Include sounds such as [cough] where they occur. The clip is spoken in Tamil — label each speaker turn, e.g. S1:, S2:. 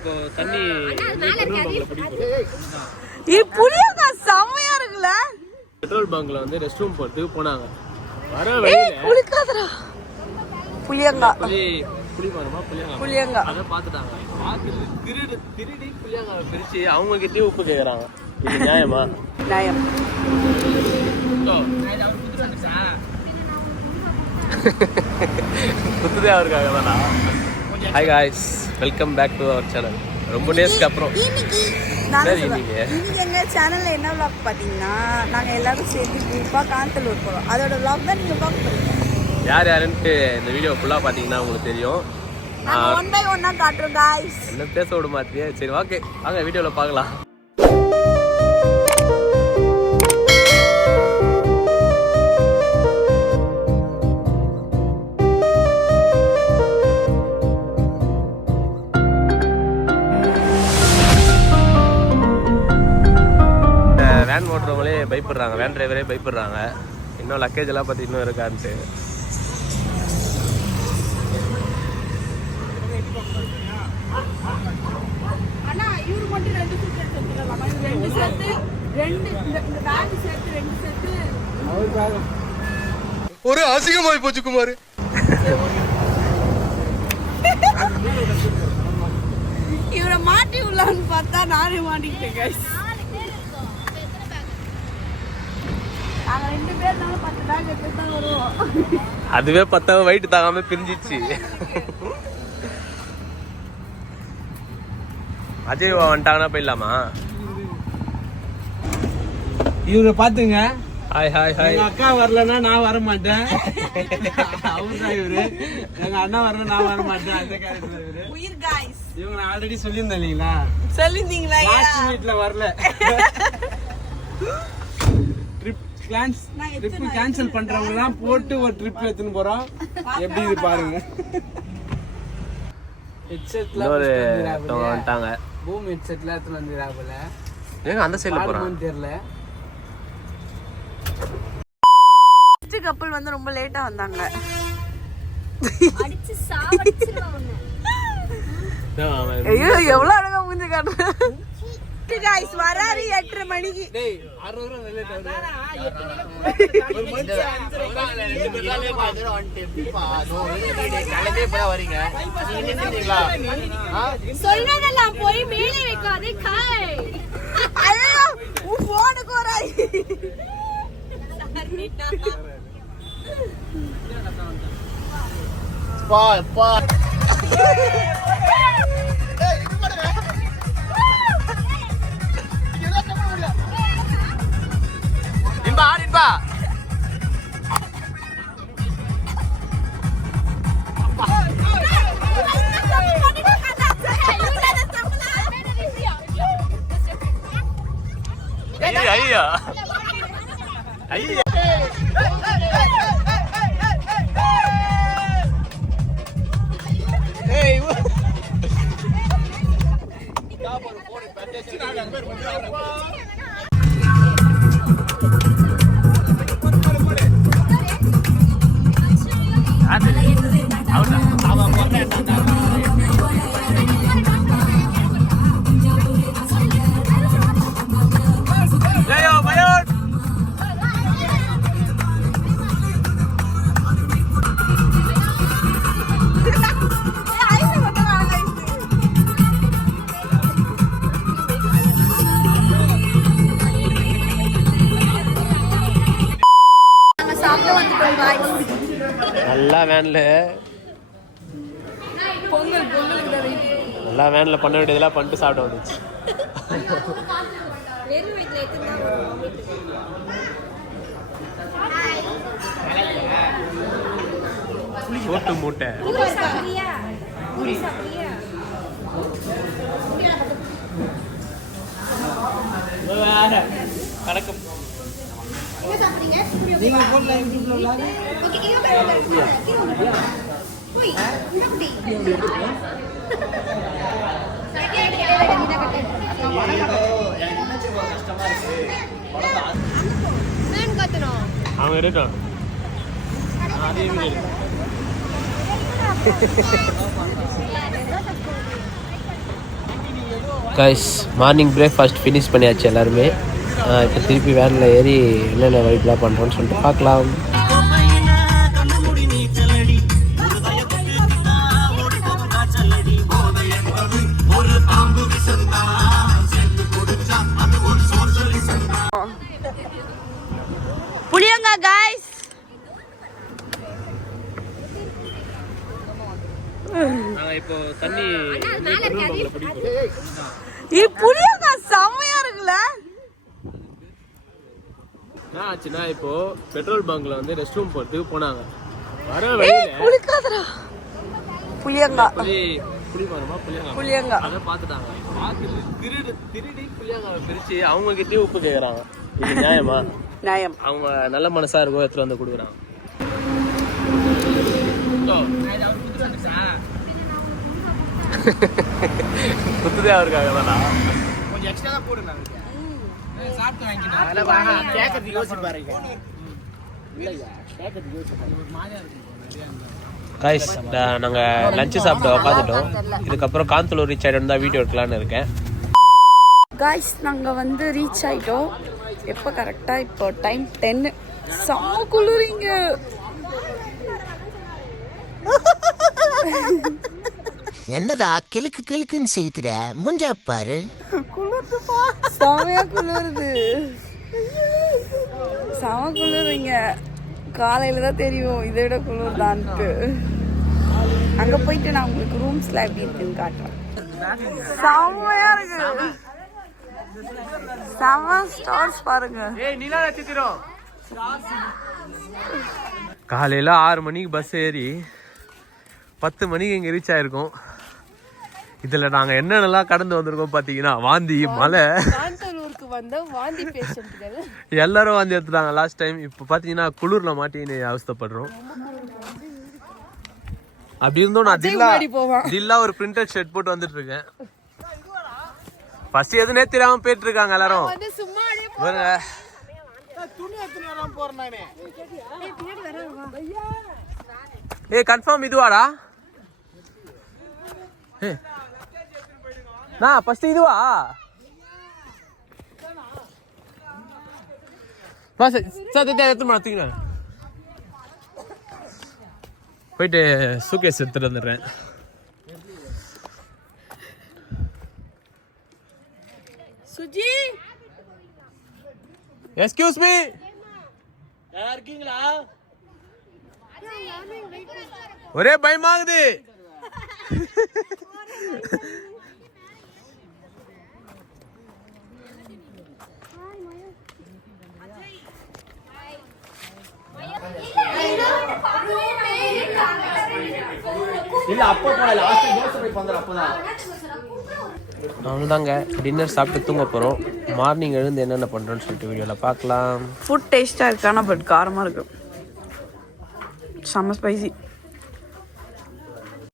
S1: இப்போ தண்ணி
S2: புளியங்கா செம்மையா இருக்குல்ல?
S1: பெட்ரோல் பங்க்ல வந்து ரெஸ்ட் ரூம் போறதுக்கு போனாங்க. வர வழியில
S2: குளிக்காதடா புளியங்கா.
S1: புளியங்க
S2: புளியங்கா.
S1: அதை பார்த்துட்டாங்க பார்த்துட்டு திருடு திருடி புளியங்காவை பிரிச்சு அவங்க கிட்டயே உப்பு கேக்குறாங்க. இது நியாயமா?
S2: நியாயம்.
S1: குத்துதே அவருக்காக தானா hi guys welcome back to our channel ரொம்ப டேஸ்க்கு அப்புறம்.
S2: இன்னைக்கு எங்க சேனல்ல என்ன vlog பாத்தீங்கன்னா நாங்க எல்லாரும் சேர்ந்து குரூப்பா காந்தலூர் போறோம். அதோட vlog தான் நீங்க பார்க்க போறீங்க.
S1: யார் யாருன்ட்டு இந்த வீடியோ ஃபுல்லாக பார்த்தீங்கன்னா உங்களுக்கு தெரியும்.
S2: ஒன் பை ஒன்னா காட்டுறோம் guys.
S1: என்ன பேச விட மாட்டியே சரி ஓகே வாங்க வீடியோவில் பார்க்கலாம். பயப்படுறாங்க. வேன் டிரைவரே பயப்படுறாங்க. இன்னும் லக்கேஜ் எல்லாம் பற்றி இன்னும் இருக்கான்ட்டு.
S2: அண்ணா இவரு மட்டும் ரெண்டு செட் எடுத்துக்கலாமா ரெண்டு செட் ரெண்டு இந்த இந்த பேக் செட் ரெண்டு செட்
S1: ஒரு அசிங்கமாய் போச்சு குமார்.
S2: இவரை மாட்டி விடலான்னு பார்த்தா நானே மாட்டிக்கிட்டேன் guys நாங்க ரெண்டு பேர்னாலும் பத்து பேக் எடுத்து தான் வருவோம்
S1: அதுவே பத்தாவ வயிட்டு தாங்காம பிரிஞ்சிச்சு. அஜய் வந்துட்டாங்கன்னா போயிடலாமா?
S3: இவரை பாத்துங்க
S1: ஹாய் ஹாய் ஹாய்
S3: எங்க அக்கா வரலன்னா நான் வர மாட்டேன் அவர்தான் இவரு. எங்க அண்ணா வரல நான் வர மாட்டேன் அந்த கேரக்டர் இவரு.
S2: உயிர் guys.
S3: இவங்க நான் ஆல்ரெடி சொல்லியிருந்தேன் இல்லைங்களா?
S2: சொல்லிருந்தீங்களா
S3: லாஸ்ட் வீட்ல வரல. [laughs]
S2: எத்தனை
S3: ட்ரிப் கேன்சல் பண்றவங்க எல்லாம் போட்டு ஒரு ட்ரிப் எடுத்துன்னு போறோம். எப்படி இது பாருங்க. ஹெட்செட்ல
S1: ஒருத்தவங்க வந்துட்டாங்க.
S3: பூம் ஹெட்செட்ல எடுத்துன்னு வந்துடுறாப்புல.
S1: ஏங்க அந்த சைடில்
S3: ஆல்பம் தெரியல.
S2: ஃபர்ஸ்ட் கப்பல் வந்து ரொம்ப லேட்டா வந்தாங்க. ஐயோ எவ்வளவு அழகா மூஞ்சி காட்டுறேன். Guys வராரு எட்டரை மணிக்கு.
S3: டேய் அறுபது ரூபா வெளியே
S4: சொன்னதெல்லாம் போய் மேலே வைக்காதே காய்
S2: ஐயோ உன் போனுக்கு வராய்
S1: இன்பா ஐயா ஐயா. ஐயா.
S2: வந்துட்டோம்
S1: நல்லா வேன்ல.
S2: பொங்கல் பொங்கலுக்கு
S1: நல்லா வேன்ல பண்ண வேண்டியதெல்லாம் பண்ணிட்டு சாப்பிட வந்துச்சு. சோட்டு மூட்டை.
S4: பூரி சாப்பிடுறியா பூரி சாப்பிடுறியா
S1: கணக்கு.
S4: என்ன சாப்பிடுறீங்க
S3: நீங்க போட்ல யூடியூப்ல விளாடு
S4: ஓகே. கீழே. போய் இந்த குட்டி கட்டி, கட்டி, கட்டி, கட்டி,
S1: கைஸ் மார்னிங் பிரேக்ஃபாஸ்ட் ஃபினிஷ் பண்ணியாச்சு எல்லாருமே. இப்போ திருப்பி வேனில் ஏறி என்னென்ன வைப்லாம் பண்ணுறோன்னு சொல்லிட்டு பார்க்கலாம்
S2: புளியங்க காய்ஸ்
S1: இப்போ தண்ணி
S2: இது புளியங்க செம்மையா இருக்குல்ல?
S1: என்ன ஆச்சுன்னா இப்போ பெட்ரோல் பங்க்ல வந்து ரெஸ்ட் ரூம் போறதுக்கு போனாங்க. வர வழியில
S2: குளிக்காதடா. புளியங்கா.
S1: புளி புளி மரமா புளியங்க.
S2: புளியங்கா.
S1: அதை பார்த்துட்டாங்க. பார்த்துட்டு திருடு திருடி புளியங்காவை பிரிச்சு அவங்க கிட்டயே உப்பு கேக்குறாங்க. இது நியாயமா? [laughs]
S2: நியாயம்.
S1: அவங்க நல்ல மனசா இருக்கோ எடுத்துட்டு வந்து கொடுக்குறாங்க. [laughs] குத்துதே அவருக்காக தானா கைஸ் நாங்கள் லஞ்சு சாப்பிட உட்காந்துட்டோம் இதுக்கப்புறம் காந்தலூர் ரீச் ஆகிட்டு தான் வீடியோ எடுக்கலான்னு இருக்கேன்.
S2: காய்ஸ் நாங்கள் வந்து ரீச் ஆயிட்டோம். எப்போ கரெக்டாக இப்போ டைம் டென்னு செம்ம குளிரிங்க [laughs]
S5: என்னடா கிழக்கு கிழக்குன்னு செய்துற முஞ்ச பாரு.
S2: செமையா குளிருது. செம குளிருங்க. காலையில தான் தெரியும். இதை விட குளிர்தான்ட்டு. அங்க போயிட்டு நான் உங்களுக்கு ரூம்ஸ்ல எப்படி இருக்குன்னு காட்டுறேன். செம்மையா இருக்கு. செம ஸ்டார்ஸ் பாருங்க.
S1: ஏய் நிலா நட்சத்திரம் காலையில் ஆறு மணிக்கு பஸ் ஏறி பத்து மணிக்கு இங்கே ரீச் ஆயிருக்கோம். இதில் நாங்கள் என்னென்னலாம் கடந்து வந்திருக்கோம் பார்த்தீங்கன்னா வாந்தி
S4: பேஷண்ட்கள்
S1: எல்லாரும் வாந்தி எடுத்துட்டாங்க. லாஸ்ட் டைம் இப்போ பார்த்தீங்கன்னா குளிரில் மாட்டின்னு அவஸ்தைப்படுறோம். அப்படி இருந்தும் நான் தில்லா தில்லா ஒரு பிரிண்டட் ஷர்ட் போட்டு வந்துட்டு இருக்கேன் ஃபர்ஸ்ட் எதுனே தெரியாம போயிட்டு இருக்காங்க எல்லாரும் ஏய் கன்ஃபார்ம் இதுவாடா? ஏய் நான் ஃபர்ஸ்ட் இதுவா சார் சார் எடுத்து மாற்றிக்கிறேன் போயிட்டு சூகேஸ் எடுத்துட்டு வந்துடுறேன்
S2: சுஜி
S1: எஸ்கியூஸ் மீ ஒரே பயமாகுது அவ்வளோதாங்க டின்னர் சாப்பிட்டு தூங்க போகிறோம் மார்னிங் எழுந்து என்னென்ன பண்ணுறோன்னு சொல்லிட்டு வீடியோவில் பார்க்கலாம்.
S2: ஃபுட் டேஸ்ட்டாக இருக்கானா பட் காரமாக இருக்கு. செம்ம ஸ்பைசி